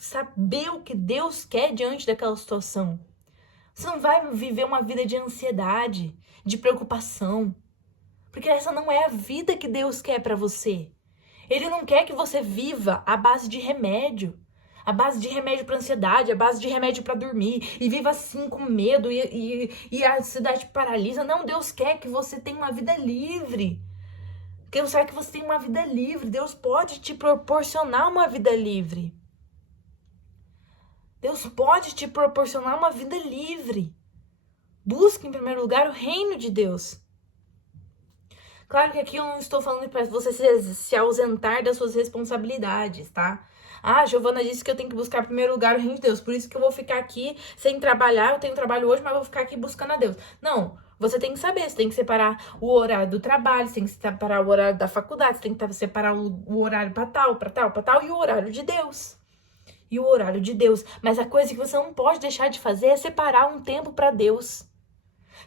saber o que Deus quer diante daquela situação. Você não vai viver uma vida de ansiedade, de preocupação. Porque essa não é a vida que Deus quer pra você. Ele não quer que você viva à base de remédio. À base de remédio pra ansiedade, à base de remédio pra dormir. E viva assim com medo e a ansiedade paralisa. Não, Deus quer que você tenha uma vida livre. Deus quer que você tenha uma vida livre. Deus pode te proporcionar uma vida livre. Deus pode te proporcionar uma vida livre. Busque em primeiro lugar o reino de Deus. Claro que aqui eu não estou falando para você se ausentar das suas responsabilidades, tá? Ah, a Giovana disse que eu tenho que buscar em primeiro lugar o reino de Deus, por isso que eu vou ficar aqui sem trabalhar. Eu tenho trabalho hoje, mas vou ficar aqui buscando a Deus. Não, você tem que saber, você tem que separar o horário do trabalho, você tem que separar o horário da faculdade, você tem que separar o horário para tal, e o horário de Deus. E o horário de Deus. Mas a coisa que você não pode deixar de fazer é separar um tempo para Deus.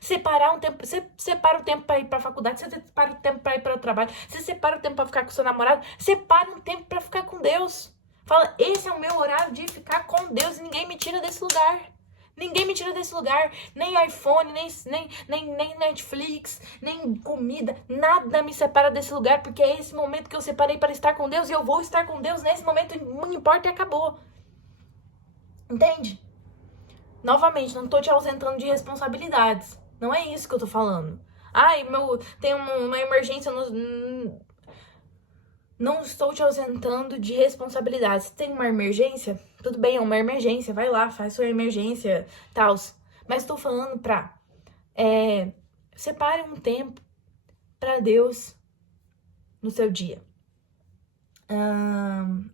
Separar um tempo, você separa o tempo para ir para a faculdade, você separa o tempo para ir para o trabalho, você separa o tempo para ficar com seu namorado, separa um tempo para ficar com Deus. Fala, esse é o meu horário de ficar com Deus e ninguém me tira desse lugar. Ninguém me tira desse lugar, nem iPhone, nem Netflix, nem comida, nada me separa desse lugar, porque é esse momento que eu separei para estar com Deus e eu vou estar com Deus nesse momento, não importa e acabou. Entende? Novamente, não tô te ausentando de responsabilidades. Não é isso que eu tô falando. Ai, tem uma emergência. Não estou te ausentando de responsabilidades. Tem uma emergência? Tudo bem, é uma emergência. Vai lá, faz sua emergência, tal. Mas tô falando pra... separe um tempo pra Deus no seu dia.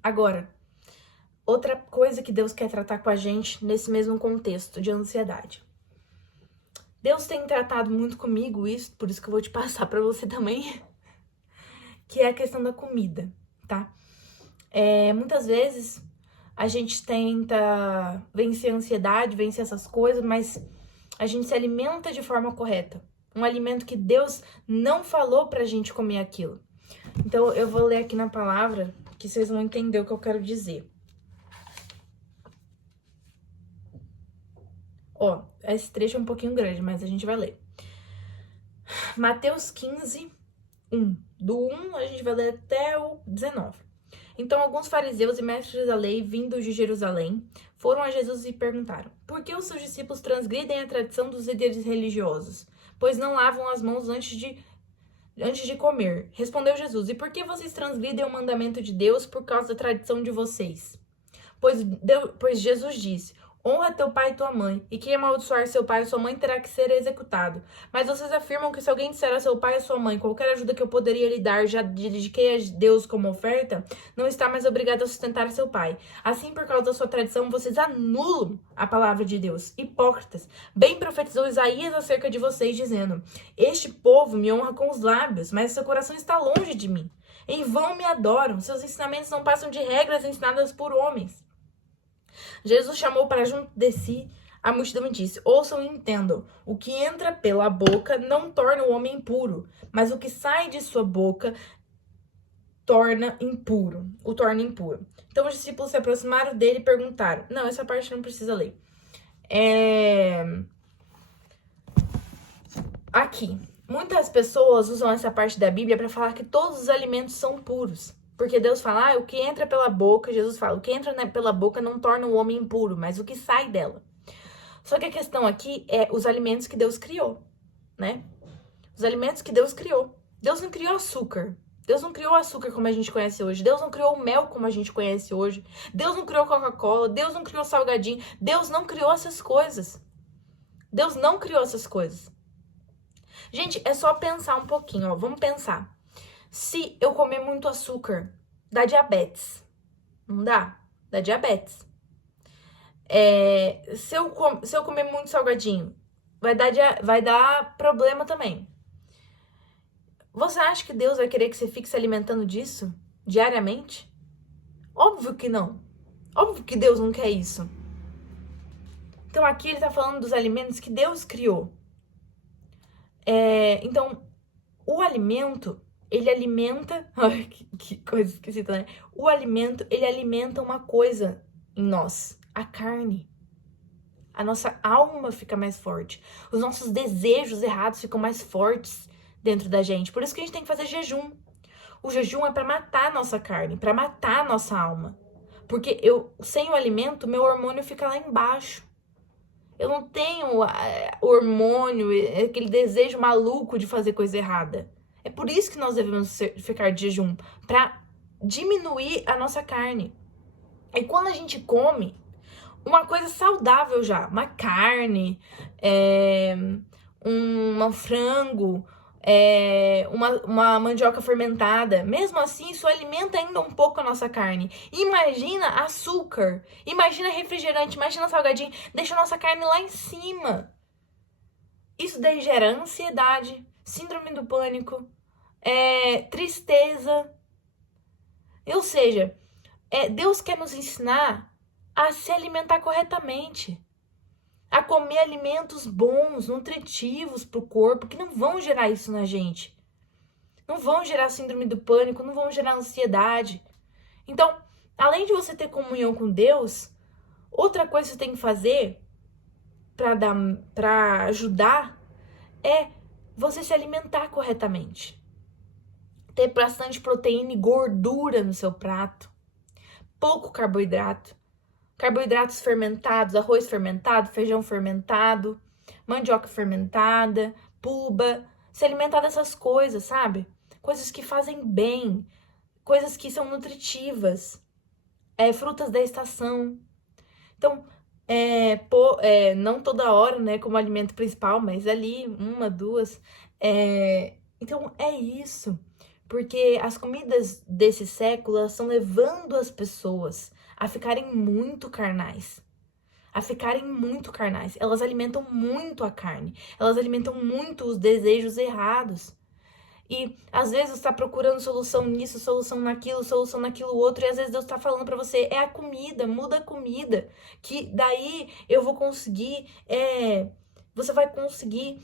Agora, outra coisa que Deus quer tratar com a gente nesse mesmo contexto de ansiedade. Deus tem tratado muito comigo isso, por isso que eu vou te passar pra você também, que é a questão da comida, tá? Muitas vezes a gente tenta vencer a ansiedade, vencer essas coisas, mas a gente se alimenta de forma correta. Um alimento que Deus não falou pra gente comer aquilo. Então eu vou ler aqui na palavra que vocês vão entender o que eu quero dizer. Ó, esse trecho é um pouquinho grande, mas a gente vai ler. Mateus 15, 1. Do 1 a gente vai ler até o 19. Então, alguns fariseus e mestres da lei, vindos de Jerusalém, foram a Jesus e perguntaram: por que os seus discípulos transgridem a tradição dos líderes religiosos, pois não lavam as mãos antes de comer? Respondeu Jesus: e por que vocês transgridem o mandamento de Deus por causa da tradição de vocês? Pois Jesus disse: honra teu pai e tua mãe, e quem amaldiçoar seu pai ou sua mãe terá que ser executado. Mas vocês afirmam que se alguém disser a seu pai ou sua mãe qualquer ajuda que eu poderia lhe dar, já dediquei a Deus como oferta, não está mais obrigado a sustentar seu pai. Assim, por causa da sua tradição, vocês anulam a palavra de Deus. Hipócritas, bem profetizou Isaías acerca de vocês, dizendo: este povo me honra com os lábios, mas seu coração está longe de mim. Em vão me adoram, seus ensinamentos não passam de regras ensinadas por homens. Jesus chamou para junto de si a multidão e disse: ouçam e entendam, o que entra pela boca não torna o homem impuro, mas o que sai de sua boca o torna impuro. Então os discípulos se aproximaram dele e perguntaram... Não, essa parte não precisa ler. Aqui, muitas pessoas usam essa parte da Bíblia para falar que todos os alimentos são puros. Porque Deus fala, o que entra pela boca, Jesus fala, o que entra pela boca não torna o homem impuro, mas o que sai dela. Só que a questão aqui é os alimentos que Deus criou, né? Os alimentos que Deus criou. Deus não criou açúcar. Deus não criou açúcar como a gente conhece hoje. Deus não criou mel como a gente conhece hoje. Deus não criou Coca-Cola. Deus não criou salgadinho. Deus não criou essas coisas. Deus não criou essas coisas. Gente, é só pensar um pouquinho, ó. Vamos pensar. Se eu comer muito açúcar, dá diabetes. Não dá? Dá diabetes. Se eu comer muito salgadinho, vai dar problema também. Você acha que Deus vai querer que você fique se alimentando disso diariamente? Óbvio que não. Óbvio que Deus não quer isso. Então aqui ele tá falando dos alimentos que Deus criou. Então, o alimento... ele alimenta... Ai, que coisa esquisita, né? O alimento, ele alimenta uma coisa em nós? A carne. A nossa alma fica mais forte. Os nossos desejos errados ficam mais fortes dentro da gente. Por isso que a gente tem que fazer jejum. O jejum é para matar a nossa carne, para matar a nossa alma. Porque sem o alimento, meu hormônio fica lá embaixo. Eu não tenho hormônio, aquele desejo maluco de fazer coisa errada. É por isso que nós devemos ficar de jejum, para diminuir a nossa carne. E quando a gente come uma coisa saudável já, uma carne, um frango, uma mandioca fermentada, mesmo assim isso alimenta ainda um pouco a nossa carne. Imagina açúcar, imagina refrigerante, imagina salgadinho, deixa a nossa carne lá em cima. Isso daí gera ansiedade, síndrome do pânico, tristeza. Ou seja, Deus quer nos ensinar a se alimentar corretamente, a comer alimentos bons, nutritivos para o corpo, que não vão gerar isso na gente. Não vão gerar síndrome do pânico, não vão gerar ansiedade. Então, além de você ter comunhão com Deus, outra coisa que você tem que fazer para ajudar é você se alimentar corretamente. Ter bastante proteína e gordura no seu prato. Pouco carboidrato. Carboidratos fermentados, arroz fermentado, feijão fermentado, mandioca fermentada, puba. Se alimentar dessas coisas, sabe? Coisas que fazem bem, coisas que são nutritivas, frutas da estação. Então, não toda hora, né, como alimento principal, mas ali, uma, duas. Então, é isso. Porque as comidas desse século, elas estão levando as pessoas a ficarem muito carnais. Elas alimentam muito a carne. Elas alimentam muito os desejos errados. E às vezes você está procurando solução nisso, solução naquilo outro. E às vezes Deus está falando para você, é a comida, muda a comida. Que daí eu vou conseguir, você vai conseguir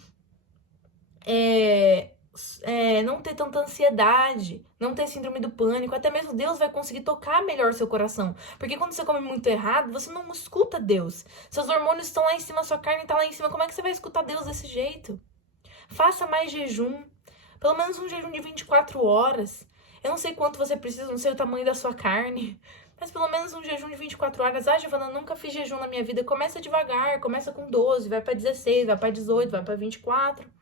não ter tanta ansiedade, não ter síndrome do pânico, até mesmo Deus vai conseguir tocar melhor seu coração. Porque quando você come muito errado, você não escuta Deus. Seus hormônios estão lá em cima, sua carne está lá em cima. Como é que você vai escutar Deus desse jeito? Faça mais jejum. Pelo menos um jejum de 24 horas. Eu não sei quanto você precisa, não sei o tamanho da sua carne. Mas pelo menos um jejum de 24 horas. Ah, Giovana, nunca fiz jejum na minha vida. Começa devagar, começa com 12, vai para 16, vai para 18, vai para 24.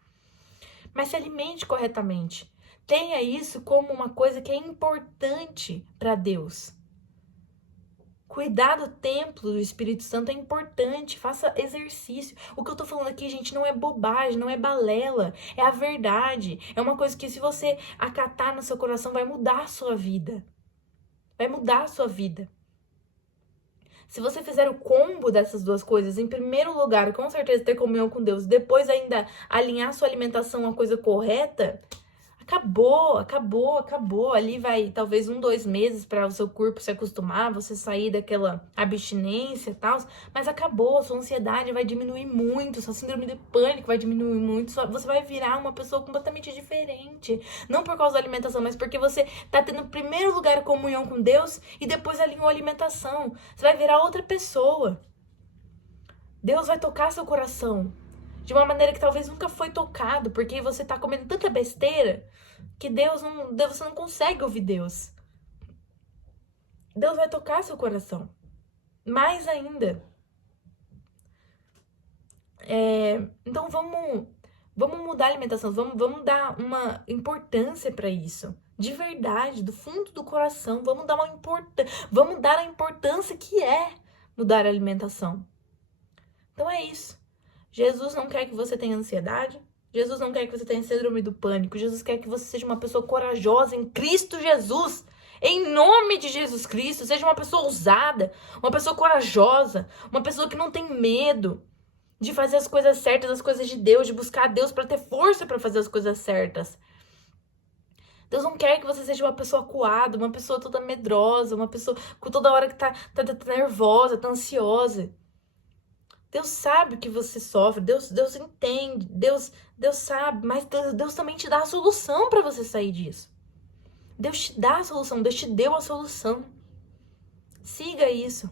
Mas se alimente corretamente. Tenha isso como uma coisa que é importante para Deus. Cuidar do templo do Espírito Santo é importante. Faça exercício. O que eu tô falando aqui, gente, não é bobagem, não é balela. É a verdade. É uma coisa que se você acatar no seu coração, vai mudar a sua vida. Vai mudar a sua vida. Se você fizer o combo dessas duas coisas, em primeiro lugar, com certeza ter comunhão com Deus, depois ainda alinhar sua alimentação a uma coisa correta, acabou. Ali vai talvez 1, 2 meses para o seu corpo se acostumar, você sair daquela abstinência e tal, mas acabou, sua ansiedade vai diminuir muito, sua síndrome de pânico vai diminuir muito, você vai virar uma pessoa completamente diferente. Não por causa da alimentação, mas porque você tá tendo em primeiro lugar a comunhão com Deus e depois alinhou a alimentação. Você vai virar outra pessoa. Deus vai tocar seu coração de uma maneira que talvez nunca foi tocado, porque você tá comendo tanta besteira que você não consegue ouvir Deus. Deus vai tocar seu coração. Mais ainda. Então vamos mudar a alimentação, vamos dar uma importância para isso. De verdade, do fundo do coração, vamos dar a importância que é mudar a alimentação. Então é isso. Jesus não quer que você tenha ansiedade. Jesus não quer que você tenha síndrome do pânico. Jesus quer que você seja uma pessoa corajosa em Cristo Jesus. Em nome de Jesus Cristo. Seja uma pessoa ousada, uma pessoa corajosa, uma pessoa que não tem medo de fazer as coisas certas, as coisas de Deus, de buscar a Deus para ter força para fazer as coisas certas. Deus não quer que você seja uma pessoa acuada, uma pessoa toda medrosa, uma pessoa com toda hora que tá nervosa, tá ansiosa. Deus sabe o que você sofre, Deus entende, Deus sabe, mas Deus também te dá a solução para você sair disso. Deus te dá a solução, Deus te deu a solução. Siga isso.